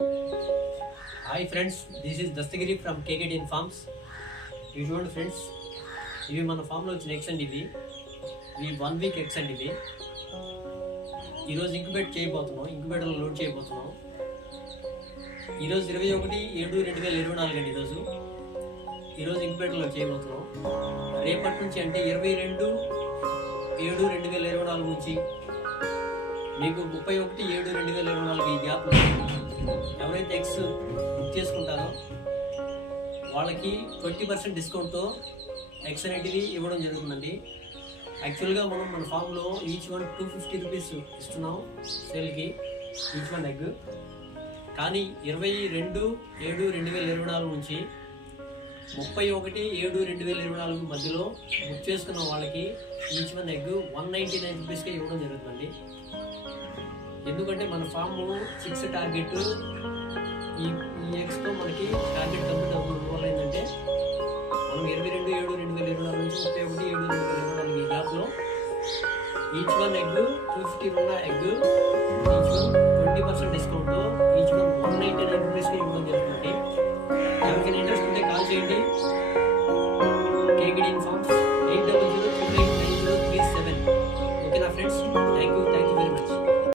Hi friends, this is Dastagiri from KKTN Farms. ఇవి చూడండి friends, ఇవి మన ఫామ్లో వచ్చిన ఎగ్స్ అండి. ఇవి 1 వీక్ ఎగ్స్ అండి. ఈరోజు ఇంక్యుబేట్ చేయబోతున్నాం, ఇంక్యుబేటర్లో లోడ్ చేయబోతున్నాం. ఈరోజు 21/7/2024 అండి. ఈరోజు ఇంక్యుబేటర్లో చేయబోతున్నాం. రేపటి నుంచి అంటే 22/7/2024 నుంచి మీకు 31/7/2024 ఈ గ్యాప్లో ఎవరైతే ఎగ్స్ బుక్ చేసుకుంటారో వాళ్ళకి 20% డిస్కౌంట్తో ఎగ్స్ అనేటివి ఇవ్వడం జరుగుతుందండి. యాక్చువల్గా మనం మన ఫామ్లో ఈచ్ వన్ 250 రూపీస్ ఇస్తున్నాం సేల్కి, ఈచ్ వన్ ఎగ్. కానీ 22/7/2024 నుంచి 31/7/2024 మధ్యలో బుక్ చేసుకున్న వాళ్ళకి ఈచ్ వన్ ఎగ్ 199 రూపీస్కే ఇవ్వడం జరుగుతుందండి. ఎందుకంటే మన ఫామ్ 6 టార్గెట్, ఈ ఎగ్స్తో మనకి టార్గెట్ కంప్లీట్ అవ్వడం వల్ల ఏంటంటే మనం 22/7/2024 నుంచి 31/7/2024 ఈ గ్యాప్లో ఈచ్ వన్ ఎగ్ 250 ఉన్న ఎగ్ ఈచ్ వన్ 20% డిస్కౌంట్తో ఈచ్ వన్ 199 రూపీస్కి ఇవ్వడం జరుగుతుంది.